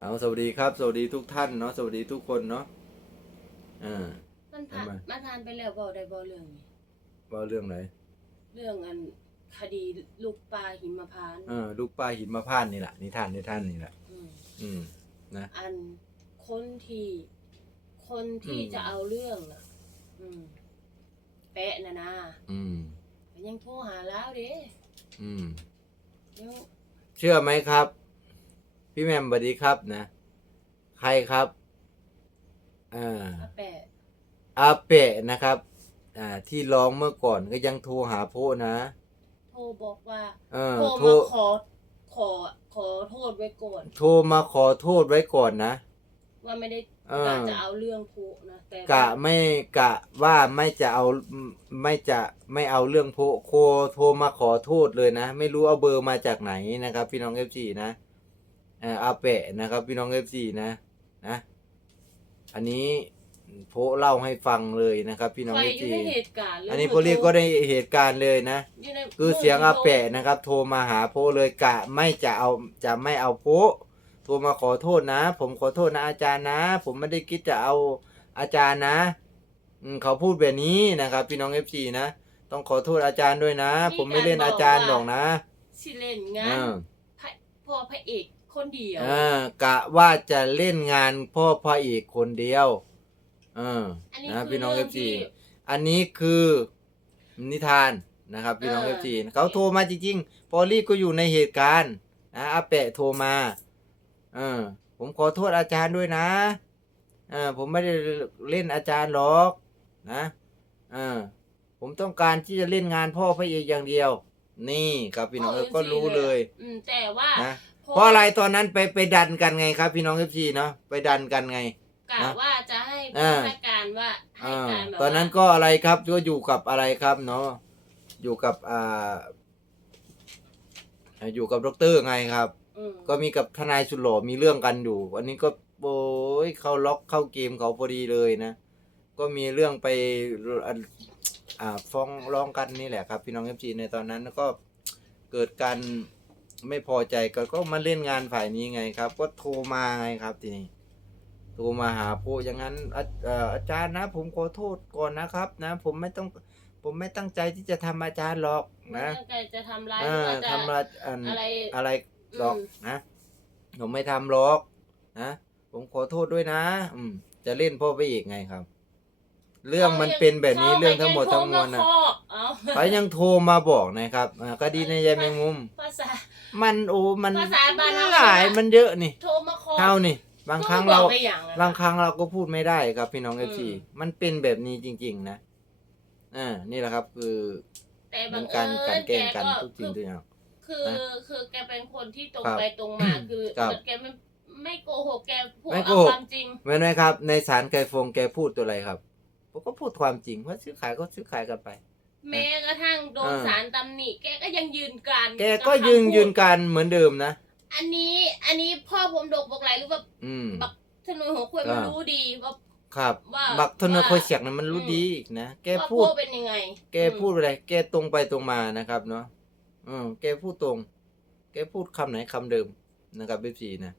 เอาสวัสดีครับ สวัสดีทุกท่านเนาะสวัสดีทุกคนเนาะอ่า มันผ่านทำไมมันผ่านไปแล้วเบาได้เบาเรื่องนี้ว่าเรื่องไหนเรื่องอันคดีลูกปลาหิมพานต์เออลูกป้าหินมาพานต์นี่แหละนิทานนิทานนี่แหละอืมอืมนะอันคนที่คนที่อืม จะเอาเรื่องน่ะ อืมแปะนะนะอืมมันยังโทรหาแล้วเด้อืม ยังเชื่อไหมครับ พี่แหมมสวัสดีครับนะ ใครครับอ่าอาแปะอาเปะนะครับ อ่า ที่ร้องเมื่อก่อนก็ยังโทรหาโพนะ โทรบอกว่าเออ โทรโทรมาขอขอขอโทษไว้ก่อนโทรมาขอโทษไว้ก่อนนะ ว่าไม่ได้เออ กะจะเอาเรื่องผูนะแต่กะไม่กะว่าไม่จะเอาไม่จะไม่เอาเรื่องโพโคโทรมาขอโทษเลยนะ ไม่รู้เอาเบอร์มาจากไหนนะครับ พี่น้องเอฟซีนะเอ่ออาเปะนะครับ พี่น้องเอฟซีนะนะ อันนี้โพเล่าให้ฟังเลยนะครับ พี่น้องใครเอฟอยู่ซีในเหตุการณ์อันนี้โพลีก็ได้เหตุการณ์เลยนะ ยู่ในคือเสียงอาแปะนะครับ โทรมาหาโพเลยกะไม่จะเอาจะไม่เอาโพโทรมาขอโทษนะ ผมขอโทษนะอาจารย์นะ ผมไม่ได้คิดจะเอาอาจารย์นะอืมเขาพูดแบบนี้นะครับ พี่น้องเอฟซีนะต้องขอโทษอาจารย์ด้วยนะ ผมไม่เล่นอาจารย์หรอกนะสิเล่นงาอ่นาพระพ่อพระเอก คนเดียว อ่ากะว่าจะเล่นงานพ่อพระเอกคนเดียวเอออันนี้นะคือพี่น้องเอเรื่องฟซีที่อันนี้คือนิทานนะครับพี่น้องเอเออฟซีเขาโทรมาจริงๆ พอลลี่ก็อยู่ในเหตุการณ์นะอาแปะโทรมาเออผมขอโทษอาจารย์ด้วยนะเออผมไม่ได้เล่นอาจารย์หรอกนะเออผมต้องการที่จะเล่นงานพ่อพระเอกอย่างเดียว นี่ครับพี่น้องเออก็รู้เลยอืมแต่ว่านะ เพราะอะไรตอนนั้นไปไปดันกันไงครับ พี่น้องเอฟซีเนาะไปดันกันไง กะนะว่าจะให้อ่าให้การว่าให้อ่าการแบบตอนนั้นว่าก็อะไรครับก็อยู่กับอะไรครับเนาะอยู่กับอ่าอยู่กับด็อกเตอร์ไงครับ อืมก็มีกับทนายสุดหล่อมีเรื่องกันอยู่วันนี้ก็โอ้ยเข้าล็อกเข้าเกมเขาพอดีเลยนะ ก็มีเรื่องไปอ่าอ่าฟ้องร้องกันนี่แหละครับ พี่น้องเอฟซีในตอนนั้นก็เกิดการ ไม่พอใจกันก็มาเล่นงานฝ่ายนี้ไงครับ ก็โทรมาไงครับทีนี้โทรมาหาผู้อย่างนั้นอาเอ่ออาจารย์นะ ผมขอโทษก่อนนะครับ นะ ผมไม่ต้องผมไม่ตั้งใจที่จะทำอาจารย์หรอกไม่นะตั้งใจจะทำร้ายเอหรืออว่าจะทำอะไรอันอะไรอะไรหรอกอืมนะผมไม่ทำหรอกนะผมขอโทษด้วยนะ อืม จะเล่นพ่อไปอีกไงครับ เรื่องมันเป็นแบบนี้เรื่องทั้งหมดทั้งมวลนะเขาไปยังโทรมาครอบเอาเขายังโทรมาบอกนะครับอ่าคดีในยายแมงมุมภาษา มันโอ้มันภาษาบ้านเราหลายมันเยอะนี่โทรมาคอบเท่านี่ บางครั้งก็เราบอกได้อย่างนั้นบางครั้งเราก็พูดไม่ได้ครับพี่น้องเออืฟมซีมันเป็นแบบนี้จริง ๆ นะอ่านี่แหละครับ คือแต่มับางนเอิการญการแกล้งกันก็ทุกสิ่งทุกอย่างคือนะคือแกเป็นคนที่ตรงครับไปตรงมาคือครับแกไม่ไม่โกหกแกพูดไม่โกเอาหกความจริงเห็นไหมครับ ในสารไกรฟงแกพูดตัวอะไรครับผมก็พูดความจริงว่าซื้อขายก็ซื้อขายกันไป แม้กระทั่งโดนอ่าสารตำหนิแกก็ยังยืนการแกก็ยืนบคำพูดยืนการเหมือนเดิมนะ อันนี้อันนี้พ่อผมดกบอกไหลหรือว่าอืม บักธนูหัวควยมันอ่า รู้ดีว่า ครับ ว่าบักทนว่าคอยเสียงนั้นมันรู้อืม ดีอีกนะ แกว่าพูด พ่อเป็นยังไงแกพูดอะไร แกตรงไปตรงมานะครับเนาะอืมแกพูดตรง แกพูดคำไหนคำเดิมนะครับเบฟีนะ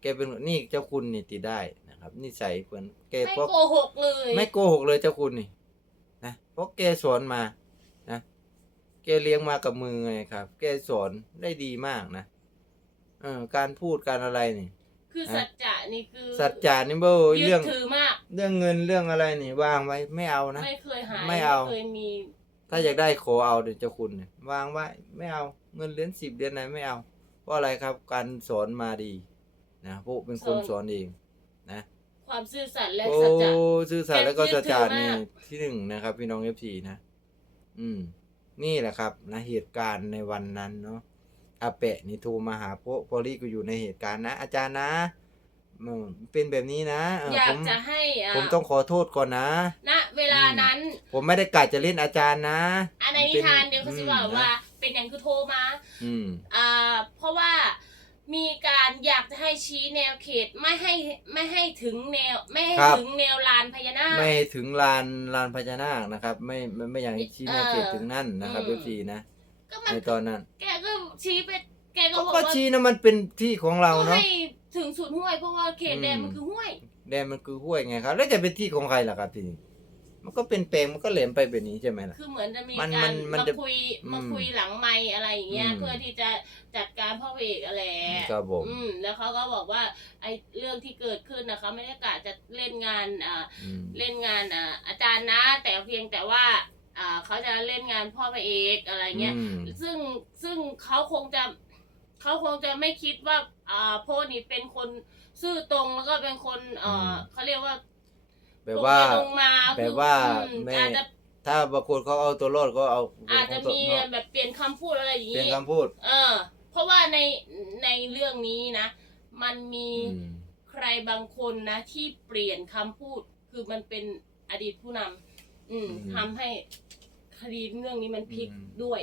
แกเป็นนี่เจ้าคุณนี่ติดได้นะครับนิสัยเหมือนแกไม่เพราะโกหกเลยไม่โกหกเลยเจ้าคุณนี่ นะ เพราะแกสอนมานะ แกเลี้ยงมากับมือไงครับ แกสอนได้ดีมากนะเออการพูดการอะไรนี่ คือนะสัจจะนี่คือสัจจานี่เบ้ยึเรื่ดองถือมาก เรื่องเงินเรื่องอะไรนี่วางไว้ไม่เอานะ ไม่เคยหายไม่เอา เคยมี ถ้าอยากได้ขอเอาเดี๋ยวเจ้าคุณเนี่ยวางไว้ไม่เอาเงินเหรียญสิบเหรียญไหนไม่เอา เพราะอะไรครับการสอนมาดีนะพวกเป็นคนสอนเองนะความซื่อสัตย์และโอ้สัจจะ ซื่อสัตย์แล้วก็แกยึสัดจถือจะมากนี่ที่หนึ่งนะครับ พี่น้องเอฟซีนะ อืม นี่แหละครับนะเหตุการณ์ในวันนั้นเนาะอาเปะนี่โทรมาหาโปโพลี่ก็อยู่ในเหตุการณ์นะ อาจารย์นะอืมเป็นแบบนี้นะเอออยาผกมจะให้อะผมต้องขอโทษก่อนนะ ณเวลานั้นผมไม่ได้กะจะเล่นอาจารย์นะ อันในนิทานเดี๋ยวเขาจะบอกว่าเป็นอย่างคือโทรมา อืม อ่าเพราะว่า มีการอยากจะให้ชี้แนวเขตไม่ให้ไม่ให้ถึงแนวไม่ให้ครับ ถึงแนวลานพญานาค ไม่ถึงลานลานพญานาคนะครับ ไม่ไม่ไม่อย่างชี้แนวเออเขตถึงนั่นนะครับอืเอมฟซีนะก็มันในตอนนั้นแกก็ชี้ไปแกก็ก็บอกก็ว่าชี้นะมันเป็นที่ของเราก็เนาะ ให้ถถึงสุดห้วยเพราะว่าเขตแดนอืม มันคือห้วย แดนมันคือห้วยไงครับ แล้วจะเป็นที่ของใครล่ะครับทีนี้ มันก็เป็นแปลงมันก็แหลมไปแบบนี้ใช่ไหมล่ะ คือเหมือนจะมีมันการมันมาจะคุยอืมมาคุยหลังไมค์อะไรอย่างเงี้ยอืม เพื่อที่จะจัดการพ่อพระเอกอะไรครับผมอืมแล้วเขาก็บอกว่าไอ้เรื่องที่เกิดขึ้นนะเขาไม่ได้กะจะเล่นงานอ่า อืม เล่นงานอ่าอาจารย์นะ แต่เพียงแต่ว่าอ่าเขาจะเล่นงานพ่อพระเอกอะไรเงี้ยอืมซึ่งซึ่งเขาคงจะเขาคงจะไม่คิดว่าอ่าโพสต์นี่เป็นคนซื่อตรงแล้วก็เป็นคนเอ่อเขาเรียกว่า แบบว่าตรงไปตรงมาแบบว่าอืมไม่ อาจจะถ้าบางคนเขาเอาตัวรอดก็เอาอาจจะมีเนาะแบบเปลี่ยนคำพูดอะไรอย่างเปลี่ยนนี้คำพูดเออ เพราะว่าในในเรื่องนี้นะ มันมีอืมใครบางคนนะที่เปลี่ยนคำพูด คือมันเป็นอดีตผู้นำอืมทำให้คดีเรื่องนี้มันพลิกด้วย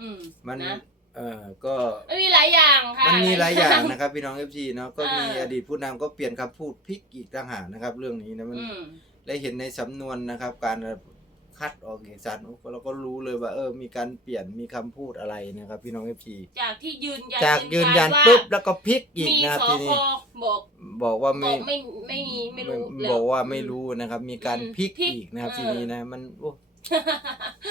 อืมมันนะ เออก็มันมีหลายอย่างค่ะมันมีหลายอย่างนะครับพี่น้องเอฟซีเนาะก็มีเอออดีตผู้นำก็เปลี่ยนคำพูดพลิกอีกต่างหากนะครับ เรื่องนี้นะมันอืมได้เห็นในสำนวนนะครับ การคัดออกเอกสารเราก็รู้เลยว่า เออ มีการเปลี่ยนมีคำพูดอะไรนะครับ พี่น้องเอฟซีจากที่ยืนยันจากยืนยันว่าปุ๊บแล้วก็พลิกอีกมีนะครับสทีคนี้บอกบอกว่าบไม่อกไม่ไม่มีไม่รู้แล้วบอกว่าไม่รู้นะครับ มีการอืมพลิกพลิกอีกนะครับเออทีนี้นะ มันโอ้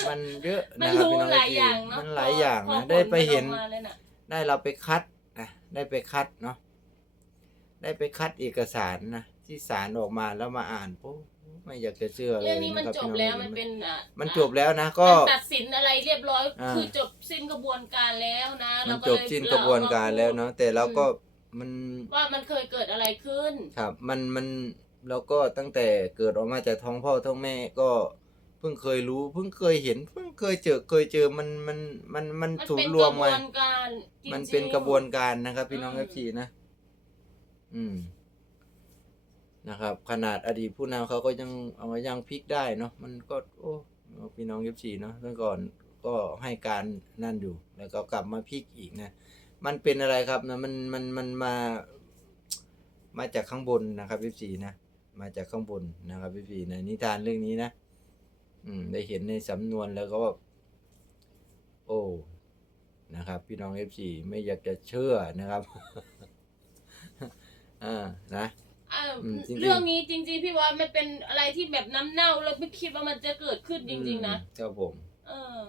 มันเยอะมันนะครับรู้พี่น้องหเอลายฟซีอย่างเนาะมันหลายอย่างพนะผลได้ไปเห็น มัออกมาแล้วะได้เราไปคัดนะได้ไปคัดเนาะได้ไปคัดเอกสารนะที่ศาลออกมาแล้วมาอ่านปุ๊บไม่อยากจะเชื่อเลยเรื่องนี้มันะคจพี่บองแล้วเอฟซีมันเป็นอะมันจบแล้วนะก็ มันตัดสินอะไรเรียบร้อย อ่า คือจบสิ้นกระบวนการแล้วนะมัเรานก็จบเลยสิ้นกระบวนการแล้วเนาะแต่เราก็มันว่ามันเคยเกิดอะไรขึ้น ครับมันมันเราก็ตั้งแต่เกิดออกมาจากท้องพ่อท้องแม่ก็เพิ่งเคยรู้เพิ่งเคยเห็น เพิ่งเคยเจอเคยเจอมันมันมันมันมันถูกเป็นรกวมระบมาวนการจริงๆมันเป็นกระบวนการนะครับ พี่น้องอืเอมฟซีนะ อืมนะครับ ขนาดอดีตผู้นำเขาก็ยังเอามายังพลิกได้เนาะมันก็โอ้พี่น้องเอฟซีเนาะเมื่อก่อนก็ให้การนั่นอยู่ แล้วก็กลับมาพลิกอีกนะมันเป็นอะไรครับนะมันมันมันมา มาจากข้างบนนะครับเอฟซีนะมาจากข้างบนนะครับเอฟซีนะนิทานเรื่องนี้นะ อืม ได้เห็นในสำนวนแล้วก็แบบโอ้นะครับ พี่น้องเอฟซีไม่อยากจะเชื่อนะครับอ่านะอ่าอืมจริงๆ เรื่องนี้จริง ๆ พี่ว่ามันเป็นอะไรที่แบบน้ำเน่าเราไม่คิดว่ามันจะเกิดขึ้นจริง ๆ นะ อืมครับผม เออ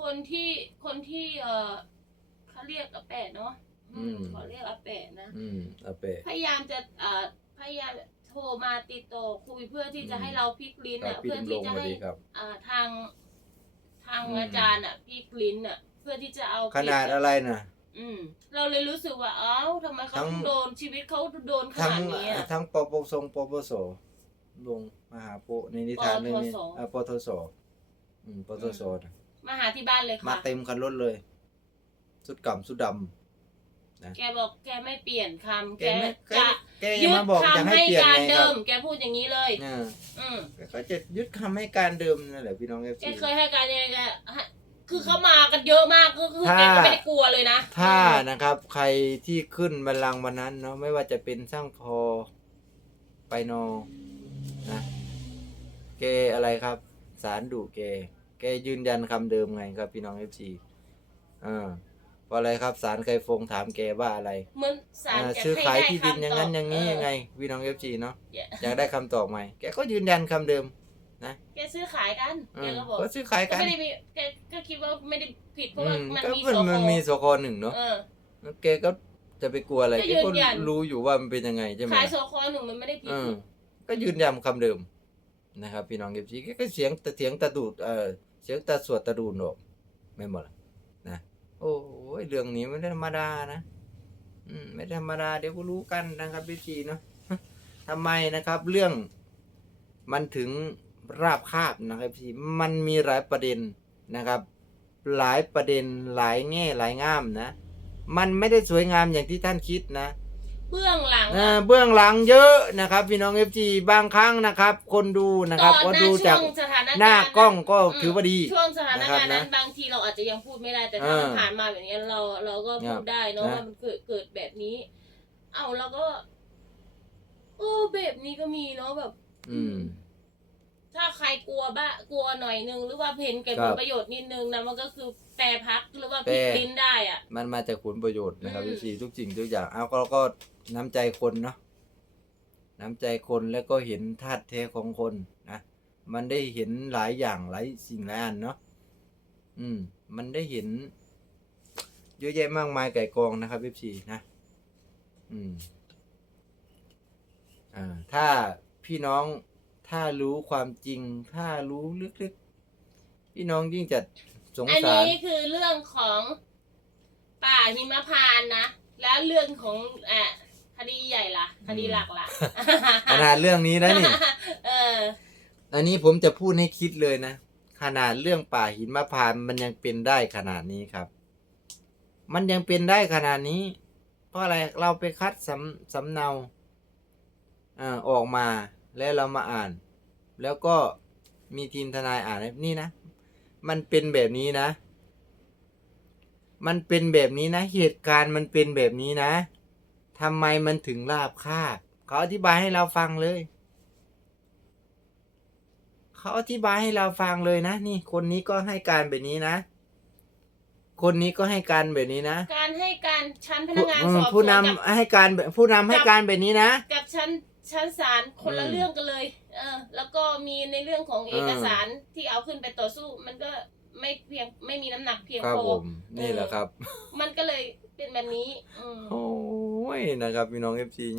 คนที่คนที่ เออเขาเรียกอาแปะเนาะอืม เขาเรียกอาแปะนะ อืมเอาไปพยายามจะเอ่อพยายาม โทรมาติดต่อคุยเพื่อที่จะอืมให้เราพลิกลิ้นครับอะพี่เพื่อดำรที่งจะสวัสให้ดีครับอ่าทาง ทางอืมอาจารย์อะพลิกลิ้นอะ เพื่อที่จะเอาขนาดผิอะไรนะอืม เราเลยรู้สึกว่าเอ้าทำไมเขาทั้งถึงโดนชีวิตเขาโดนขทั้งนาดนี้อะทั้งปปสงปปสลงมหาโปในนิทานเรื่องนี้ปทศอ่าปทศอืมปทศนะมาหาที่บ้านเลยมาค่ะเต็มคันรถเลย สุดกำสุดด แกบอกแกไม่เปลี่ยนคำำแกแกไม่แกจะแกยัยึงดมาบอกจะคำให้ให้เปลี่ยนการไงคเดิรับม แกพูดอย่างนี้เลย อ่าอืมแกก็จะยึดคำให้การเดิมนั่นแหละพี่น้องเอฟแกซี เคยให้การยังไงแกให้คือเขามากันเยอะมากก็คือถ้า แกก็ไม่ได้กลัวเลยนะถ้าอืมนะครับใครที่ขึ้นบัลลังก์วันนั้นเนาะไม่ว่าจะเป็นสร้างพอไปนอนะแกอะไรครับสารดุแกแกยืนยันคำเดิมไงครับพี่น้องเอฟซีอ่า เพราะอะไรครับสารเคยฟงถามแกว่าอะไรเหมือนสารอ่าจะซื้อให้ขายได้ที่ดินคำอย่างนั้นตบอย่างนี้เยังไงพี่น้องเอฟซีเนาะอย่าอยากได้คำตอบไหมแกก็ยืนยันคำเดิมนะแกซื้อขายกันอืแกมก็บอกก็ซื้อขายก็กันไม่ได้มีแกก็คิดว่าไม่ได้ผิดเพราะอืว่ามมันก็มีมันสคมันมีสคหนึ่งเนาะเออ แล้วแกก็จะไปกลัวอะไรก็แกยืก็นยัน รู้อยู่ว่ามันเป็นยังไงใช่ไหม ขายสคหนึ่งมันไม่ได้ผิด เออก็ยืนยันคำเดิมนะครับ พี่น้องเอฟซีก็เสียงตะเสียงตะดูดเออเสียงตะสวดตะดูนออกไม่หมดละ โอ้ยเรื่องนี้ไม่ได้ธรรมดานะ อืม ไม่ธรรมดาเดี๋ยวก็รู้กันนะครับพี่จีเนาะทำไมนะครับ เรื่องมันถึงราบคาบนะครับพี่มันมีหลายประเด็นนะครับ หลายประเด็นหลายแง่หลายง่ามนะ มันไม่ได้สวยงามอย่างที่ท่านคิดนะ เบื้องหลังเอ่อะอเบื้องหลังเยอะนะครับ พี่น้องเอฟจีบางครั้งนะครับ คนดูนะครับตก็อนหน้าดูช่จากวงสถานการณ์หน้ากล้องก็มถือว่าดีช่วงสถานการณ์นั้นนะครับนะบางทีเราอาจจะยังพูดไม่ได้แต่เอถ้าอมันผ่านมาแบบนี้เราเราก็พูดได้เนาะนะว่ามันเกิดเกิดแบบนี้ เอาแล้วก็ โอ้แบบนี้ก็มีเนาะแบบ อืมถ้าใครกลัวบ้ากลัวหน่อยนึงหรือว่าเห็นแก่คผรัลบประโยชน์นิดนึงนะมันก็คือแปรพักหรือว่าพแปรลิกลิ้นได้อะมันมาจากผลประโยชน์นะครับอืมเอฟซีทุกสิ่งทุกอย่างเอาก็ก็ น้ำใจคนเนาะน้ำใจคนแล้วก็เห็นธาตุแท้ของคนนะมันได้เห็นหลายอย่างหลายสิ่งหลายอันเนาะอืม มันได้เห็น เยอะแยะมากมายไก่กองนะครับพี่ชีนะ อืมอ่าถ้าพี่น้องถ้ารู้ความจริง ถ้ารู้ลึกๆ พี่น้องยิ่งจะสงอันสาร นี้คือเรื่องของป่าหิมพานต์นะ แล้วเรื่องของอะ ดีใหญ่ล่ะคดีหลักล่ะขนาดเรื่องนี้นะนี่เออ อันนี้ผมจะพูดให้คิดเลยนะ ขนาดเรื่องป่าหินมะพร้าวมันยังเป็นได้ขนาดนี้ครับ มันยังเป็นได้ขนาดนี้ เพราะอะไรเราไปคัดสำสำเนาอ่าออกมาแล้วเรามาอ่าน แล้วก็มีทีมทนายอ่านนี่นะ มันเป็นแบบนี้นะ มันเป็นแบบนี้นะ เหตุการณ์มันเป็นแบบนี้นะ ทำไมมันถึงราบคาบเขาอธิบายให้เราฟังเลย เขาอธิบายให้เราฟังเลยนะนี่คนนี้ก็ให้การแบบนี้นะ คนนี้ก็ให้การแบบนี้นะการให้การชั้นพนักงานอืสมอบสผู้วนนำกับให้การแบบผู้นำให้การแบบนี้นะ กับชั้นชั้นศาลคนละอืมเรื่องกันเลย เออ แล้วก็มีในเรื่องของเอกสารที่เอาขึ้นไปต่อสู้ มันก็ไม่เพียงไม่มีน้ำหนักเพียงครับพอผมนี่แหละครับ มันก็เลย เป็นแบบนี้อืม โอ้ยนะครับพี่น้องเอฟซี